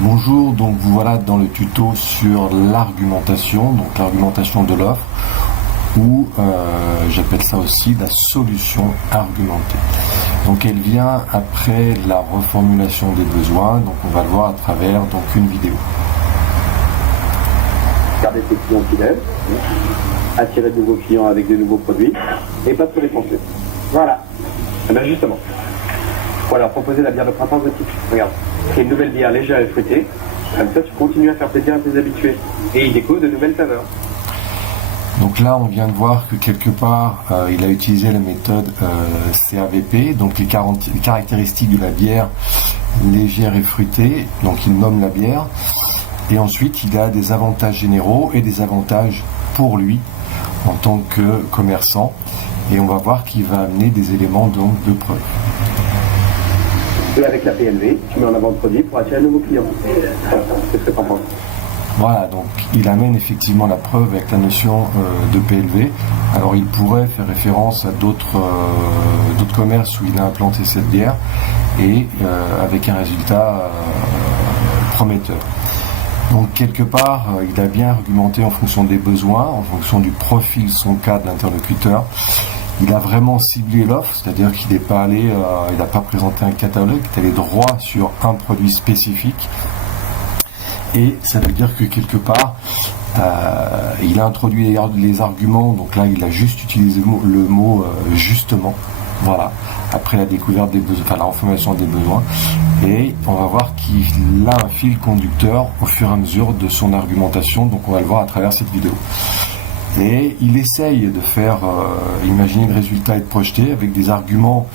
Bonjour, donc vous voilà dans le tuto sur l'argumentation, donc l'argumentation de l'offre, ou j'appelle ça aussi la solution argumentée. Donc elle vient après la reformulation des besoins, donc on va le voir à travers donc une vidéo. Garder ses clients fidèles, attirer de nouveaux clients avec de nouveaux produits, et pas de se les penser. Voilà. Et bien justement, faut leur proposer la bière de printemps de type. Regarde, c'est une nouvelle bière légère et fruitée. Comme ça, tu continues à faire plaisir à tes habitués. Et ils découvrent de nouvelles saveurs. Donc là, on vient de voir que quelque part, il a utilisé la méthode CAVP, donc les caractéristiques de la bière légère et fruitée. Donc il nomme la bière. Et ensuite, il a des avantages généraux et des avantages pour lui en tant que commerçant. Et on va voir qu'il va amener des éléments donc de preuve. Et avec la PLV, tu mets en avant le produit pour attirer de nouveaux clients. C'est ce que tu en penses. Voilà, donc il amène effectivement la preuve avec la notion de PLV. Alors il pourrait faire référence à d'autres commerces où il a implanté cette bière et avec un résultat prometteur. Donc quelque part, il a bien argumenté en fonction des besoins, en fonction du profil, son cas de l'interlocuteur. Il a vraiment ciblé l'offre, c'est-à-dire qu'il n'est pas allé, il n'a pas présenté un catalogue, il est allé droit sur un produit spécifique. Et ça veut dire que quelque part, il a introduit les arguments, donc là il a juste utilisé le mot justement, voilà, après la découverte des besoins, enfin la reformulation des besoins, et on va voir qu'il a un fil conducteur au fur et à mesure de son argumentation, donc on va le voir à travers cette vidéo. Et il essaye de faire imaginer le résultat être projeté avec des arguments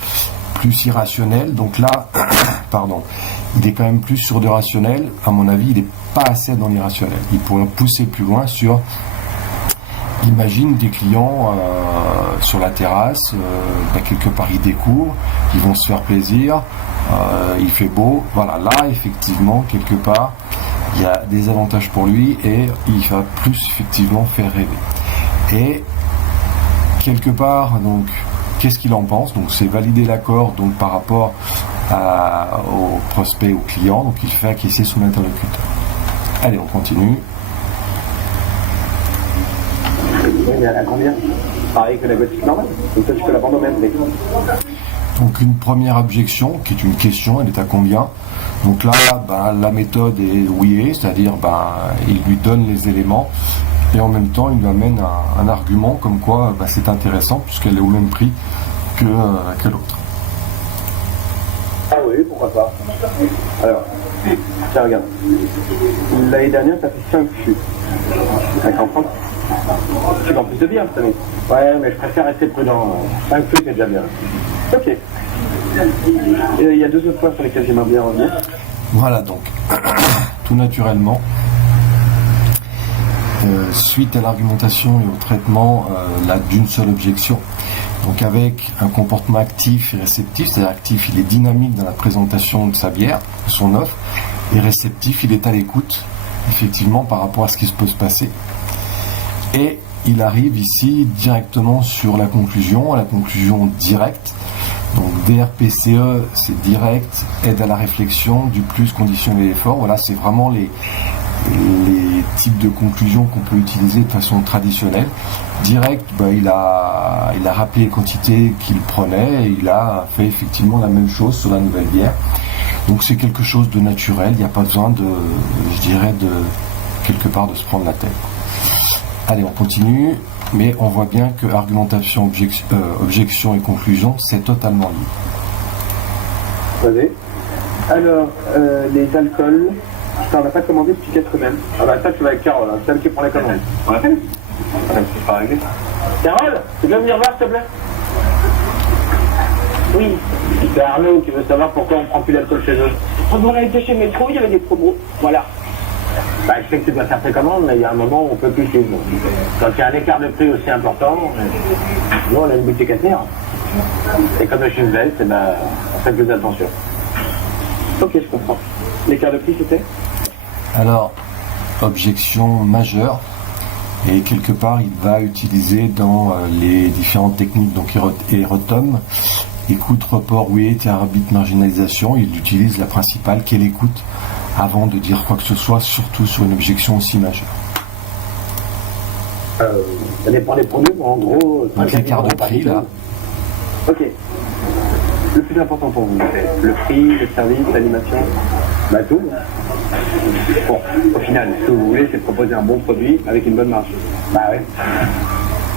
plus irrationnels, donc là, pardon, il est quand même plus sur du rationnel, à mon avis, il n'est pas assez dans l'irrationnel. Il pourrait pousser plus loin sur, imagine des clients sur la terrasse, quelque part ils découvrent, ils vont se faire plaisir, il fait beau, voilà, là effectivement, quelque part, il y a des avantages pour lui et il va plus effectivement faire rêver. Et quelque part, donc, qu'est-ce qu'il en pense? Donc c'est valider l'accord donc par rapport au prospect, au client, donc il fait acquiescer son interlocuteur. Allez, on continue. Oui, mais à combien? Pareil que la gothique normale. Donc ça, tu peux la vendre au même prix. Donc une première objection, qui est une question, elle est à combien? Donc là, la méthode est oui, c'est-à-dire il lui donne les éléments et en même temps il lui amène un argument comme quoi c'est intéressant puisqu'elle est au même prix que l'autre. Ah oui, pourquoi pas. Alors, tiens, regarde. L'année dernière, ça fait 5 fûts. Avec en France, tu vends plus de bière cette année. Ouais, mais je préfère rester prudent. 5 fûts, c'est déjà bien. Ok. Il y a deux autres points sur lesquels j'aimerais bien revenir. Voilà, donc, tout naturellement, suite à l'argumentation et au traitement d'une seule objection, donc avec un comportement actif et réceptif, c'est-à-dire actif, il est dynamique dans la présentation de sa bière, de son offre, et réceptif, il est à l'écoute, effectivement, par rapport à ce qui se peut se passer. Et il arrive ici directement sur la conclusion directe. Donc DRPCE, c'est direct, aide à la réflexion, du plus, conditionner l'effort. Voilà, c'est vraiment les types de conclusions qu'on peut utiliser de façon traditionnelle. Direct, il a rappelé les quantités qu'il prenait et il a fait effectivement la même chose sur la nouvelle bière. Donc c'est quelque chose de naturel, il n'y a pas besoin de quelque part de se prendre la tête. Allez, on continue, mais on voit bien que argumentation, objection et conclusion, c'est totalement lié. Vas-y. Alors, les alcools, ça on n'a pas commandé depuis 4 semaines. Ah ça tu vas avec Carole, c'est elle qui prend les commandes. On l'a fait? C'est pas réglé. Carole, tu veux venir voir s'il te plaît? Oui. C'est Arnaud qui veut savoir pourquoi on prend plus d'alcool chez eux. Quand on a été chez Métro, il y avait des promos. Voilà. Je sais que tu dois faire tes commandes, mais il y a un moment où on peut plus suivre. Quand il y a un écart de prix aussi important, nous on a une boutique à tenir. Et comme je suis une veille, on fait plus attention. Ok, je comprends. L'écart de prix c'était? Alors, objection majeure, et quelque part il va utiliser dans les différentes techniques, donc ROTOM, écoute, report, wait et arbitre marginalisation, il utilise la principale qui est l'écoute avant de dire quoi que ce soit, surtout sur une objection aussi majeure. Ça dépend des produits, en gros. Donc l'écart de prix là. Ok. Le plus important pour vous, c'est le prix, le service, l'animation, bah tout. Bon, au final, ce que vous voulez, c'est proposer un bon produit avec une bonne marge. Bah ouais.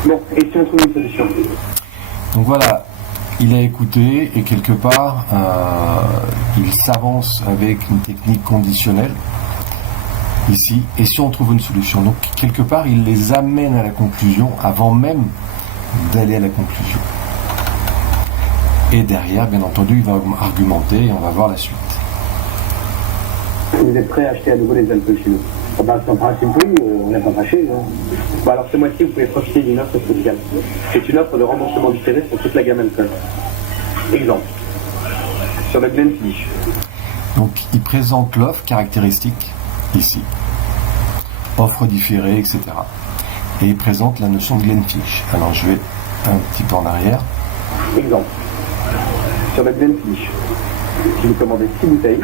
Bon, et si on trouve une solution? Donc voilà, il a écouté et quelque part, il s'avance avec une technique conditionnelle ici. Et si on trouve une solution? Donc quelque part, il les amène à la conclusion avant même d'aller à la conclusion. Et derrière, bien entendu, il va argumenter et on va voir la suite. Vous êtes prêt à acheter à nouveau les alcools chez nous? En principe, oui, on n'est pas fâché. Hein. Bon, alors ce mois-ci, vous pouvez profiter d'une offre spéciale. C'est une offre de remboursement du CV sur toute la gamme alcool. Exemple, sur le Glenfiddich. Donc, il présente l'offre caractéristique, ici. Offre différée, etc. Et il présente la notion de Glenfiddich. Alors, je vais un petit peu en arrière. Exemple, sur le Glenfiddich. Si vous commandez 6 bouteilles,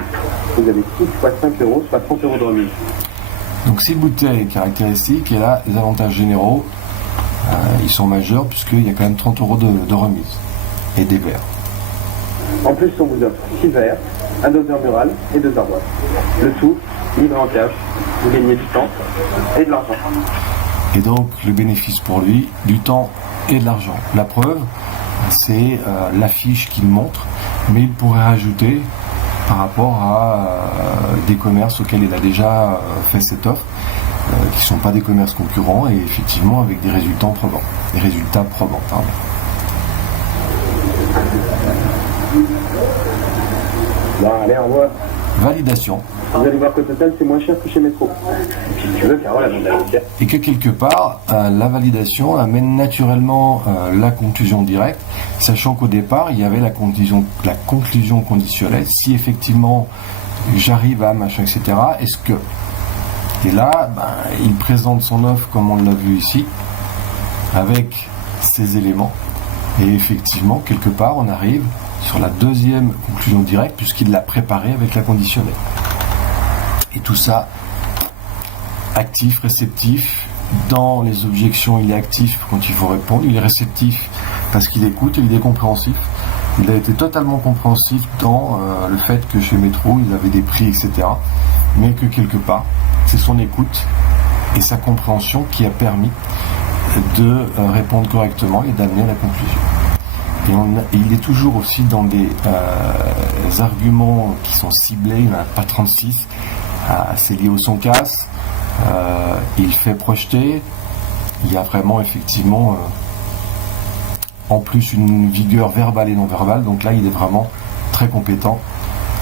vous avez 6 fois 5 euros, soit 30 euros de remise. Donc 6 bouteilles caractéristiques, et là, les avantages généraux, ils sont majeurs puisqu'il y a quand même 30 euros de remise. Et des verres. En plus, on vous offre 6 verres, un doseur mural et 2 ardoises. Le tout, livré en cash, vous gagnez du temps et de l'argent. Et donc, le bénéfice pour lui, du temps et de l'argent. La preuve, c'est l'affiche qu'il montre, mais il pourrait rajouter par rapport à des commerces auxquels il a déjà fait cette offre, qui ne sont pas des commerces concurrents et effectivement avec des résultats probants. Pardon. Bon, allez, au revoir. Validation. Vous allez voir qu'au total, c'est moins cher que chez Métro. Et puis, si tu veux, Carole, la mentalité. Et que quelque part, la validation amène naturellement la conclusion directe, sachant qu'au départ, il y avait la conclusion conditionnelle. Si effectivement, j'arrive à machin, etc., est-ce que... Et là, il présente son offre, comme on l'a vu ici, avec ces éléments. Et effectivement, quelque part, on arrive sur la deuxième conclusion directe, puisqu'il l'a préparée avec la conditionnelle. Et tout ça, actif, réceptif. Dans les objections, il est actif quand il faut répondre. Il est réceptif parce qu'il écoute, il est compréhensif. Il a été totalement compréhensif dans le fait que chez Métro, il avait des prix, etc. Mais que quelque part, c'est son écoute et sa compréhension qui a permis de répondre correctement et d'amener à la conclusion. Et il est toujours aussi dans des arguments qui sont ciblés, il n'y en a pas 36. C'est lié au son casse, il fait projeter, il y a vraiment effectivement en plus une vigueur verbale et non verbale, donc là il est vraiment très compétent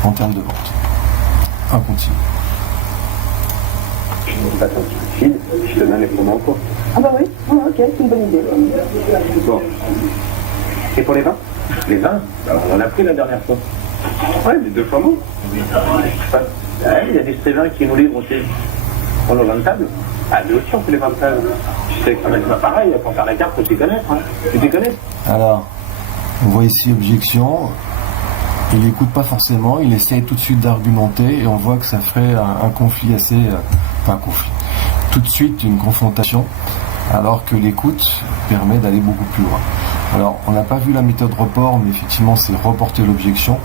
en termes de vente. Un continu. Je passe un petit coup de fil, je te donne les pronos en cours. Ah bah oui, ok, c'est une bonne idée. Bon. Et pour les vins? Les vins, on en a pris la dernière fois. Ouais, mais 2 fois moins. Ouais, il y a des vins qui nous livrent aussi. On a 20 tables. Ah, mais aussi on fait les 20 tables. Tu sais que ça va être pas pareil, pour faire la carte, faut t'y connaître. Hein. Tu t'y connais? Alors, on voit ici objection. Il n'écoute pas forcément, il essaye tout de suite d'argumenter et on voit que ça ferait un conflit assez... pas un conflit. Tout de suite une confrontation, alors que l'écoute permet d'aller beaucoup plus loin. Alors, on n'a pas vu la méthode report, mais effectivement, c'est reporter l'objection.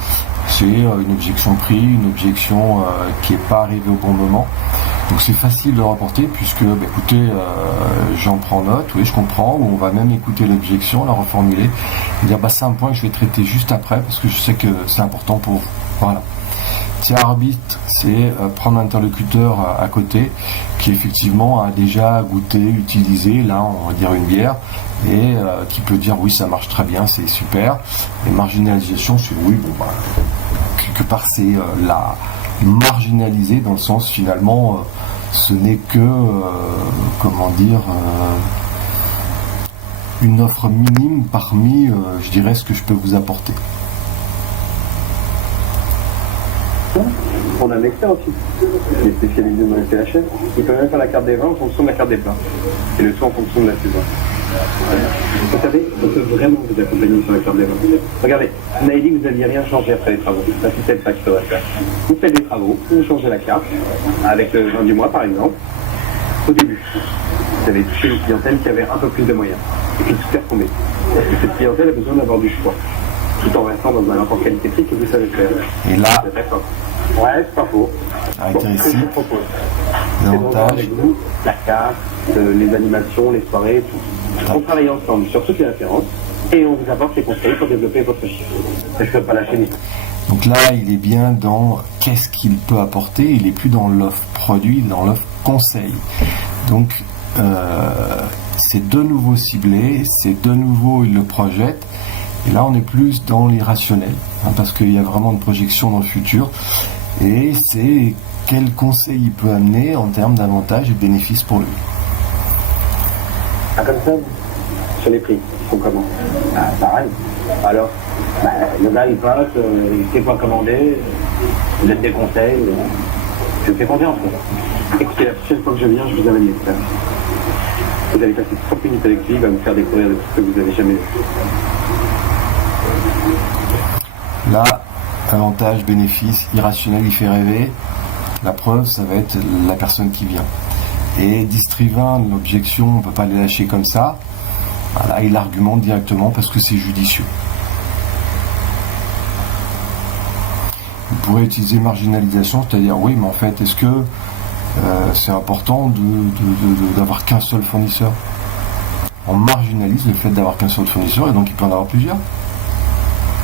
C'est une objection prix, une objection qui n'est pas arrivée au bon moment. Donc c'est facile de reporter puisque, écoutez, j'en prends note, oui, je comprends, ou on va même écouter l'objection, la reformuler, et dire, c'est un point que je vais traiter juste après parce que je sais que c'est important pour vous. Voilà. Tiers arbitre, c'est prendre un interlocuteur à côté qui effectivement a déjà goûté, utilisé, là on va dire une bière, et qui peut dire oui ça marche très bien, c'est super. Et marginalisation, c'est oui, quelque part c'est la marginaliser dans le sens finalement ce n'est que une offre minime parmi je dirais ce que je peux vous apporter. On a un expert aussi, qui est spécialisé dans le THM. Il peut même faire la carte des vins en fonction de la carte des plats. Et le tout en fonction de la saison. Vous savez, on peut vraiment vous accompagner sur la carte des ventes. Regardez, vous m'avez dit que vous n'aviez rien changé après les travaux. Bah, c'est peut-être ça qu'il faudrait faire. Vous faites des travaux, vous changez la carte, avec le 20 du mois par exemple. Au début, vous avez touché une clientèle qui avait un peu plus de moyens. Et puis tout est retombé. Parce que cette clientèle a besoin d'avoir du choix. Tout en restant dans un rapport qualité-prix que vous savez faire. Et là, d'accord. Ouais, c'est pas faux. arrêtez Ce que ici. je vous propose, c'est de voir L'avantage, avec vous la carte, les animations, les soirées, tout. On travaille ensemble sur toutes les références et on vous apporte les conseils pour développer votre chiffre. Et je ne peux pas lâcher ni. donc là, il est bien dans qu'est-ce qu'il peut apporter, il n'est plus dans l'offre produit, dans l'offre conseil. Donc, c'est de nouveau ciblé, c'est de nouveau, il le projette. Et là, on est plus dans l'irrationnel, parce qu'il y a vraiment une projection dans le futur. Et c'est quel conseil il peut amener en termes d'avantages et de bénéfices pour lui. Ah, comme ça, sur les prix, ils font comment? Ah, pareil. Alors, le gars, il passe, il ne sait pas commander, vous donne des conseils, je fais confiance. Écoutez, la prochaine fois que je viens, je vous amène l'expert. Vous allez passer 30 minutes avec lui, il va vous faire découvrir des trucs que vous n'avez jamais vu. Là, avantage, bénéfice, irrationnel, il fait rêver. La preuve, ça va être la personne qui vient. Et Distrivin, l'objection, on ne peut pas les lâcher comme ça. Voilà, il argumente directement parce que c'est judicieux. Vous pourrez utiliser marginalisation, c'est-à-dire, oui, mais en fait, est-ce que c'est important d'avoir qu'un seul fournisseur? On marginalise le fait d'avoir qu'un seul fournisseur et donc il peut en avoir plusieurs.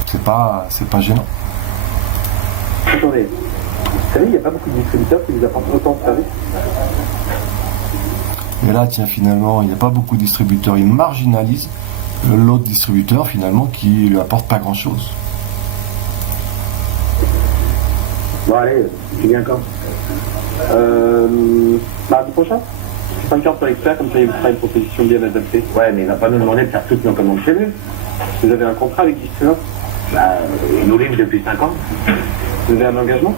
C'est pas gênant. Attendez, vous savez, il n'y a pas beaucoup de distributeurs qui vous apportent autant de services. Et là, tiens, finalement, il n'y a pas beaucoup de distributeurs. Il marginalise l'autre distributeur, finalement, qui lui apporte pas grand-chose. Bon, allez, tu viens quand mardi prochain. 5 heures pour l'expert, comme ça il vous fera une proposition bien adaptée. Ouais, mais il va pas nous demander de faire toutes nos commandes chez lui. Vous avez un contrat avec Distrivin? Bah, il nous livre depuis 5 ans. Vous avez un engagement?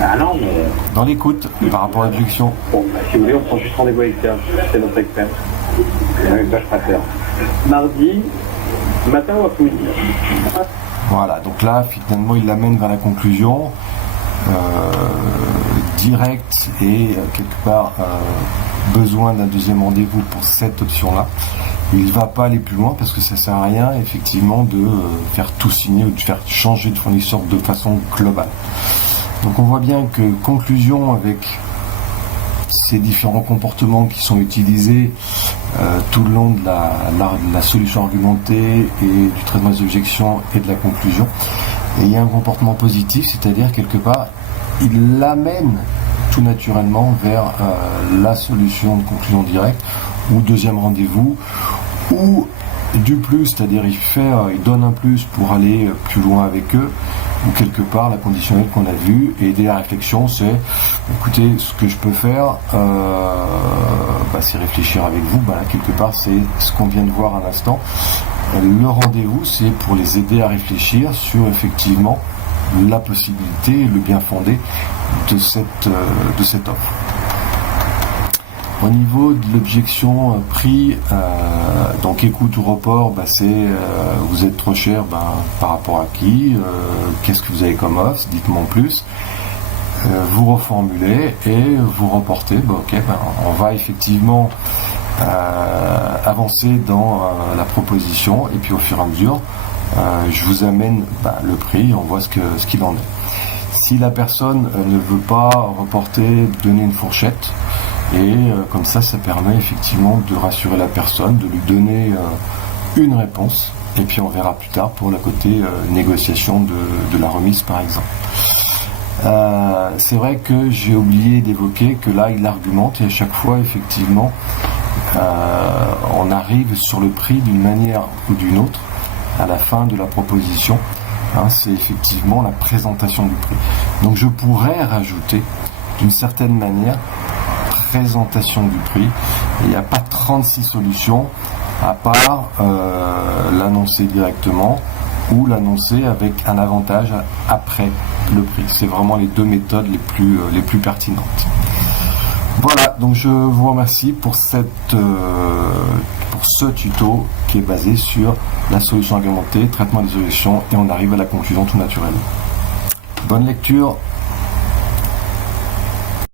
Ah non, mais... Dans l'écoute, par rapport à l'objection. Bon, bah, si vous voulez, on prend juste rendez-vous avec Serge. C'est notre expert. Avec ça, je préfère. Mardi, matin ou après-midi? Voilà, donc là, finalement, il l'amène vers la conclusion. Direct et quelque part besoin d'un deuxième rendez-vous pour cette option-là. Il ne va pas aller plus loin parce que ça ne sert à rien effectivement de faire tout signer ou de faire changer de fournisseur de façon globale. Donc on voit bien que conclusion avec ces différents comportements qui sont utilisés tout le long de la solution argumentée et du traitement des objections et de la conclusion. Et il y a un comportement positif, c'est-à-dire quelque part il l'amène tout naturellement vers la solution de conclusion directe ou deuxième rendez-vous ou du plus, c'est-à-dire il donne un plus pour aller plus loin avec eux ou quelque part la conditionnelle qu'on a vue et aider la réflexion, c'est écoutez, ce que je peux faire c'est réfléchir avec vous, là, quelque part c'est ce qu'on vient de voir à l'instant. Le rendez-vous, c'est pour les aider à réfléchir sur effectivement la possibilité et le bien fondé de cette offre. Au niveau de l'objection prix, donc écoute ou report, c'est vous êtes trop cher par rapport à qui, qu'est-ce que vous avez comme offre, dites-moi en plus. Vous reformulez et vous reportez, on va effectivement avancer dans la proposition et puis au fur et à mesure je vous amène le prix, on voit ce qu'il en est. Si la personne ne veut pas reporter, donner une fourchette et comme ça permet effectivement de rassurer la personne, de lui donner une réponse et puis on verra plus tard pour le côté négociation de la remise par exemple. C'est vrai que j'ai oublié d'évoquer que là il argumente et à chaque fois effectivement on arrive sur le prix d'une manière ou d'une autre à la fin de la proposition. C'est effectivement la présentation du prix. Donc je pourrais rajouter d'une certaine manière présentation du prix. Il n'y a pas 36 solutions à part l'annoncer directement ou l'annoncer avec un avantage après le prix. C'est vraiment les deux méthodes les plus pertinentes. Voilà, donc je vous remercie pour pour ce tuto qui est basé sur la solution agrémentée, traitement des solutions, et on arrive à la conclusion tout naturelle. Bonne lecture.